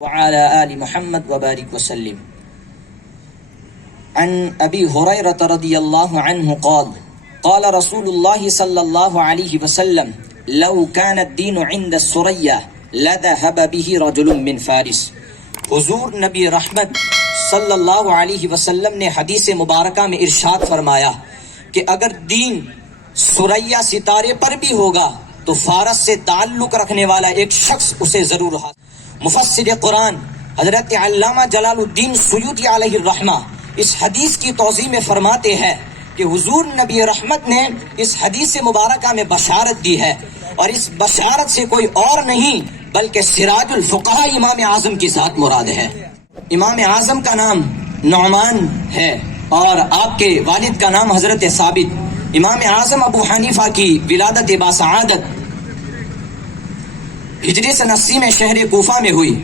وعلى آل محمد وبارك وسلم. عن أبي هريرة رضي الله عنه قال قال رسول الله صلى الله عليه وسلم لو كان الدين عند السرية لذهب به رجل من فارس. حضور نبی رحمت صلی اللہ علیہ وسلم نے حدیث مبارکہ میں ارشاد فرمایا کہ اگر دین سریا ستارے پر بھی ہوگا تو فارس سے تعلق رکھنے والا ایک شخص اسے ضرور حاصل. مفسر قرآن حضرت علامہ جلال الدین سیوطی علیہ الرحمہ اس حدیث کی توضیح میں فرماتے ہیں کہ حضور نبی رحمت نے اس حدیث مبارکہ میں بشارت دی ہے، اور اس بشارت سے کوئی اور نہیں بلکہ سراج الفقہاء امام اعظم کی ذات مراد ہے. امام اعظم کا نام نعمان ہے اور آپ کے والد کا نام حضرت ثابت. امام اعظم ابو حنیفہ کی ولادت باسعادت ہجری سن 80 میں شہر کوفہ میں ہوئی.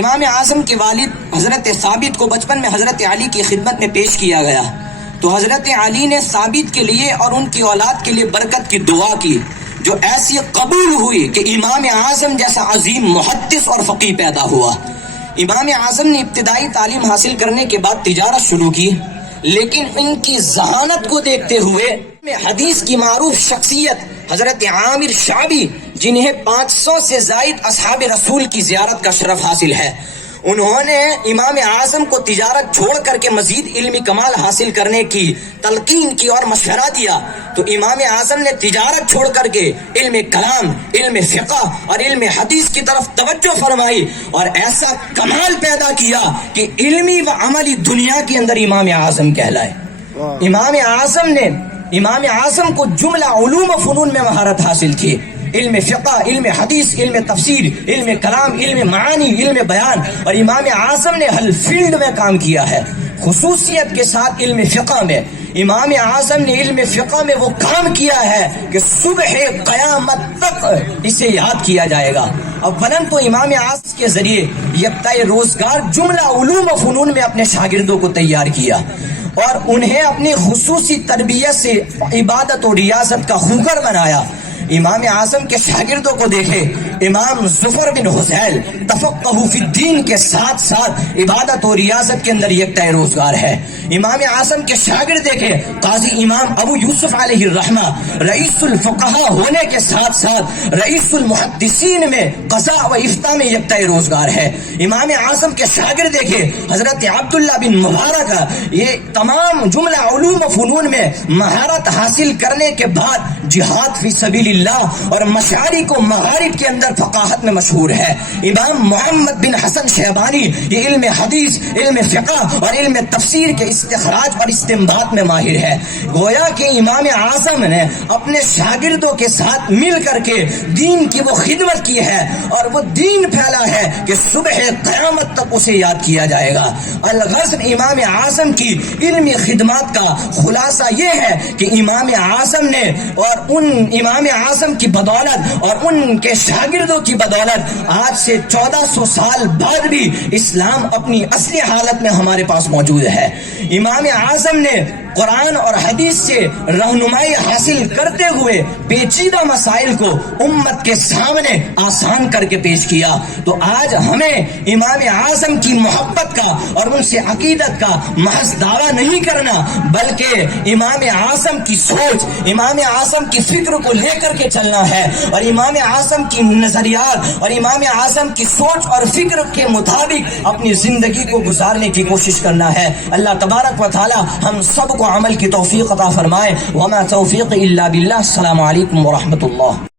امام اعظم کے والد حضرت ثابت کو بچپن میں حضرت علی کی خدمت میں پیش کیا گیا تو حضرت علی نے ثابت کے لیے اور ان کی اولاد کے لیے برکت کی دعا کی، جو ایسی قبول ہوئی کہ امام اعظم جیسا عظیم محدث اور فقیہ پیدا ہوا. امام اعظم نے ابتدائی تعلیم حاصل کرنے کے بعد تجارت شروع کی، لیکن ان کی ذہانت کو دیکھتے ہوئے حدیث کی معروف شخصیت حضرت عامر شعبی، جنہیں 500 سے زائد اصحاب رسول کی زیارت کا شرف حاصل ہے، انہوں نے امام اعظم کو تجارت چھوڑ کر کے مزید علمی کمال حاصل کرنے کی تلقین کی اور مشورہ دیا. تو امام اعظم نے تجارت چھوڑ کر کے علم کلام، علم فقہ اور علم حدیث کی طرف توجہ فرمائی اور ایسا کمال پیدا کیا کہ علمی و عملی دنیا کے اندر امام اعظم کہلائے. امام اعظم کو جملہ علوم و فنون میں مہارت حاصل تھی، علم فقہ، علم حدیث، علم تفسیر، علم کلام، علم معانی، علم بیان، اور امام اعظم نے ہر فیلڈ میں کام کیا ہے. خصوصیت کے ساتھ علم فقہ میں امام اعظم نے علم فقہ میں وہ کام کیا ہے کہ صبح قیامت تک اسے یاد کیا جائے گا. اولاً تو امام اعظم کے ذریعے یکتائے روزگار جملہ علوم و فنون میں اپنے شاگردوں کو تیار کیا اور انہیں اپنی خصوصی تربیت سے عبادت و ریاضت کا خوگر بنایا. امام اعظم کے شاگردوں کو دیکھے، امام ظفر بن حذیل تفقہ فی الدین کے ساتھ ساتھ عبادت و ریاضت کے اندر یکتائے روزگار ہے. امام اعظم کے شاگرد دیکھے، قاضی امام ابو یوسف علیہ الرحمہ رئیس الفقہاء ہونے کے ساتھ ساتھ رئیس المحدثین میں قضاء و افتاء میں یکتائے روزگار ہے. امام اعظم کے شاگرد دیکھے حضرت عبداللہ بن مبارک، یہ تمام جملہ علوم و فنون میں مہارت حاصل کرنے کے بعد جہاد فی سبیل اللہ اور مشارق و مغارب کے اندر فقاہت میں مشہور ہے. امام محمد بن حسن شیبانی یہ علم حدیث، علم فقہ اور علم تفسیر کے استخراج اور استنباط میں ماہر ہے. گویا کہ امام اعظم نے اپنے شاگردوں کے ساتھ مل کر کے دین کی وہ خدمت کی ہے اور وہ دین پھیلا ہے کہ صبح قیامت تک اسے یاد کیا جائے گا. الغرض امام اعظم کی علمی خدمات کا خلاصہ یہ ہے کہ امام اعظم نے اور ان امام اعظم کی بدولت اور ان کے شاگردوں کی بدولت آج سے 1400 سال بعد بھی اسلام اپنی اصلی حالت میں ہمارے پاس موجود ہے. امام اعظم نے قرآن اور حدیث سے رہنمائی حاصل کرتے ہوئے پیچیدہ مسائل کو امت کے سامنے آسان کر کے پیش کیا. تو آج ہمیں امام اعظم کی محبت کا اور ان سے عقیدت کا محض دعویٰ نہیں کرنا، بلکہ امام اعظم کی سوچ، امام اعظم کی فکر کو لے کر کے چلنا ہے اور امام اعظم کی نظریات اور امام اعظم کی سوچ اور فکر کے مطابق اپنی زندگی کو گزارنے کی کوشش کرنا ہے. اللہ تبارک و تعالی ہم سب کو عمل کی توفیق عطا فرمائے. وما توفیق الا باللہ. السلام علیکم ورحمۃ اللہ.